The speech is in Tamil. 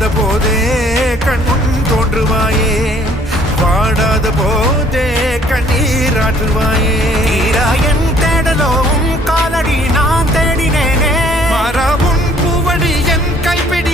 வாடாத போதே கண்முன் தோன்றுவாயே, வாடாத போதே கண்ணீராற்றுவாயே. என் தேடலோ உன் காலடி நான் தேடினேனே, மாறாவும் பூவடி என் கைப்பிடி